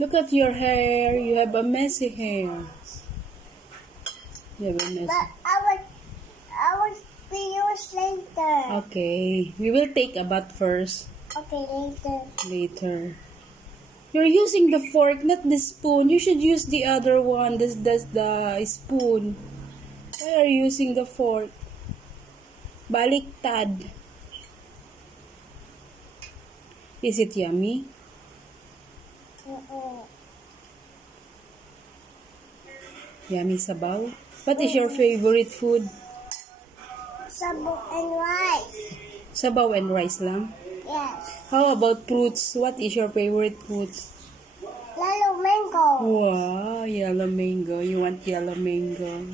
Look at your hair. You have a messy hair. You have a messy. But I will use later. Okay. We will take a bath first. Okay, later. Later. You're using the fork, not the spoon. You should use the other one. That's the spoon. Why are you using the fork? Baliktad. Is it yummy? Yummy sabaw? What is your favorite food? Sabaw and rice. Sabaw and rice lang? Yes. How about fruits? What is your favorite fruits? Yellow mango. Wow, yellow mango. You want yellow mango?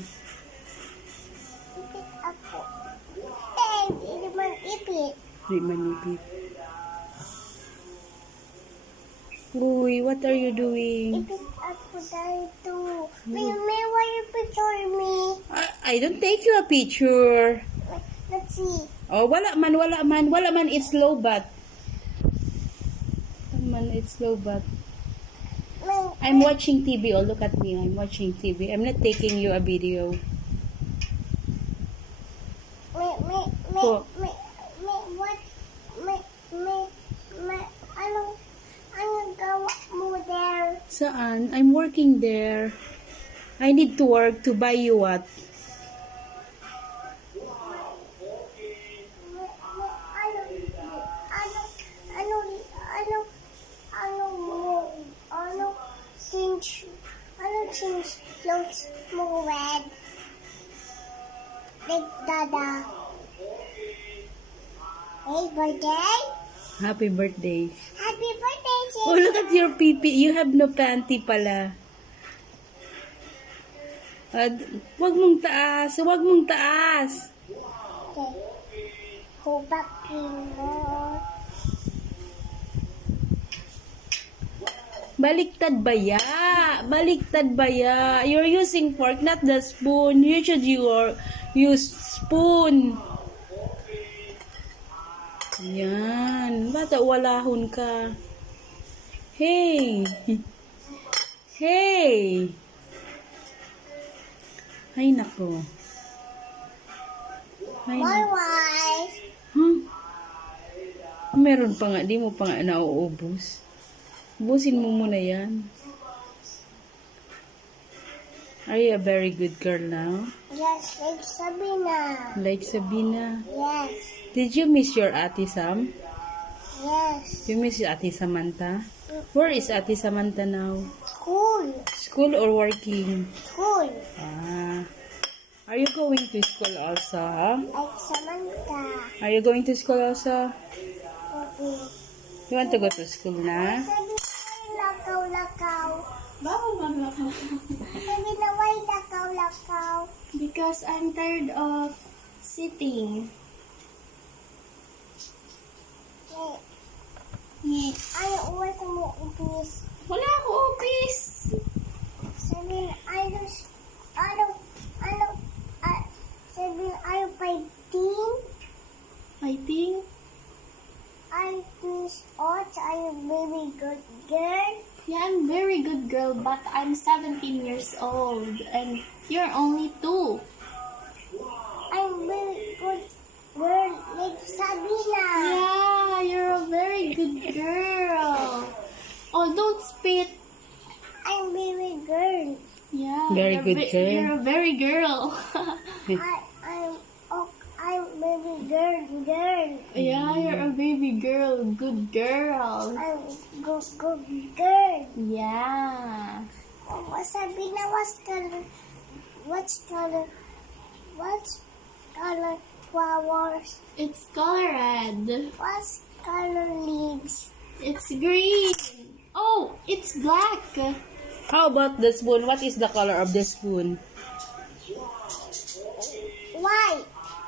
Ipit ako. Eh, hindi man ipit. Di manipit. Uy, what are you doing? Ipit ako dito. May why you picture me? I don't take you a picture. Let's see. Oh, wala man. It's low bat. It's low bat. I'm watching TV. Oh, look at me. I'm watching TV. I'm not taking you a video. Anong gawa mo there? Saan? I'm working there. I need to work to buy you what? Change clothes mo red? Like Dada. Hey, birthday? Happy birthday. Happy birthday, Chico. Oh, look at your pipi. You have no panty pala. Wag mong taas. Wag mong taas. Okay. Hubakin mo. Baliktad baya. Baliktad baya. You're using fork, not the spoon. You should use spoon. Yan. Bata walahon ka. Hey. Hey. Ay, nako. Ay, My nako. wife. Meron pa nga. Di mo pa nga nauubos. Ubusin mo muna yan. Are you a very good girl now? Yes, like Sabina. Like Sabina? Yes. Did you miss your Ate Sam? Yes. You miss Ate Samantha? Where is Ate Samantha now? School. School or working? School. Ah. Are you going to school also? Like Samantha. Are you going to school also? Okay. You want to go to school na? Lakaw-lakaw. Bakit maglakaw? Sabi na, why lakaw-lakaw? Because I'm tired of sitting. Ayaw, uwat mo upis. Wala ako office. Sabi na, sabi na, ayaw fighting. Fighting? I miss out. I'm a very good girl. Yeah, I'm very good girl, but I'm 17 years old and you're only 2. I'm very good girl like Sabina. Yeah, you're a very good girl. Oh, don't spit. I'm very girl. Yeah, Very good girl. You're a very girl. I'm baby girl. Yeah, you're a baby girl. Good girl. I'm good girl. Yeah. Oh, Sabina, what color flowers? It's color red. What color leaves? It's green. Oh, it's black. How about the spoon? What is the color of the spoon? White.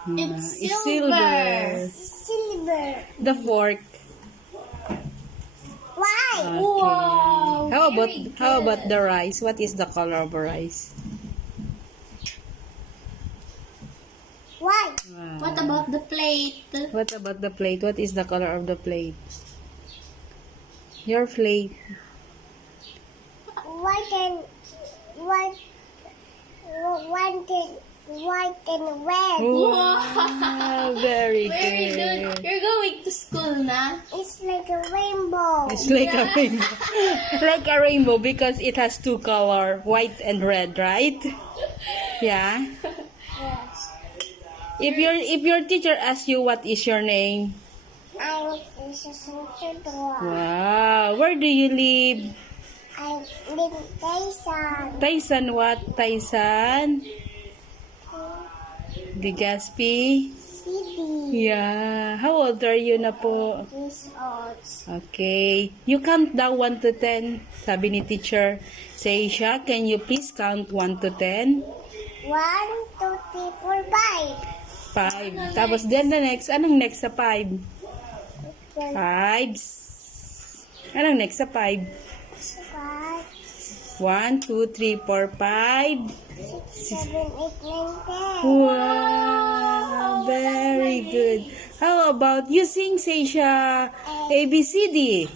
It's It's silver. Silver. The fork. White. Okay. Wow. How very about good. the rice? What is the color of the rice? White. Wow. What about the plate? What about the plate? What is the color of the plate? Your plate. white and white, white and red. Wow, very Very good. good. You're going to school na? It's like a rainbow. It's like a rainbow. Like a rainbow because it has two color, white and red, right? Yeah. Yes. If your teacher asks you what is your name, I'm Princess Chudwa. wow, where do you live? I live in Taisan. Taisan what? Taisan? Legazpi? City. Yeah. How old are you na po? This odds. Okay. You count down 1 to 10. Sabi ni teacher. Seisha, can you please count 1 to 10? 1, 2, 3, 4, 5. 5. Tapos then the next. Anong next sa 5? 5. Anong next sa 5? 5, 1, 2, 3, 4, 5. 6, 7, 8, 9, 10. Wow. Very good. How about you sing, Seisha, ABCD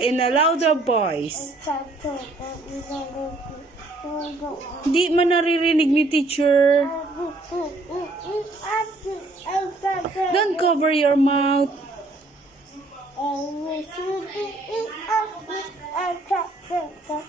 in a louder voice? Di man naririnig ni teacher. Don't cover your mouth. A, B, C, D, E, F, G, H, I, J, K, L,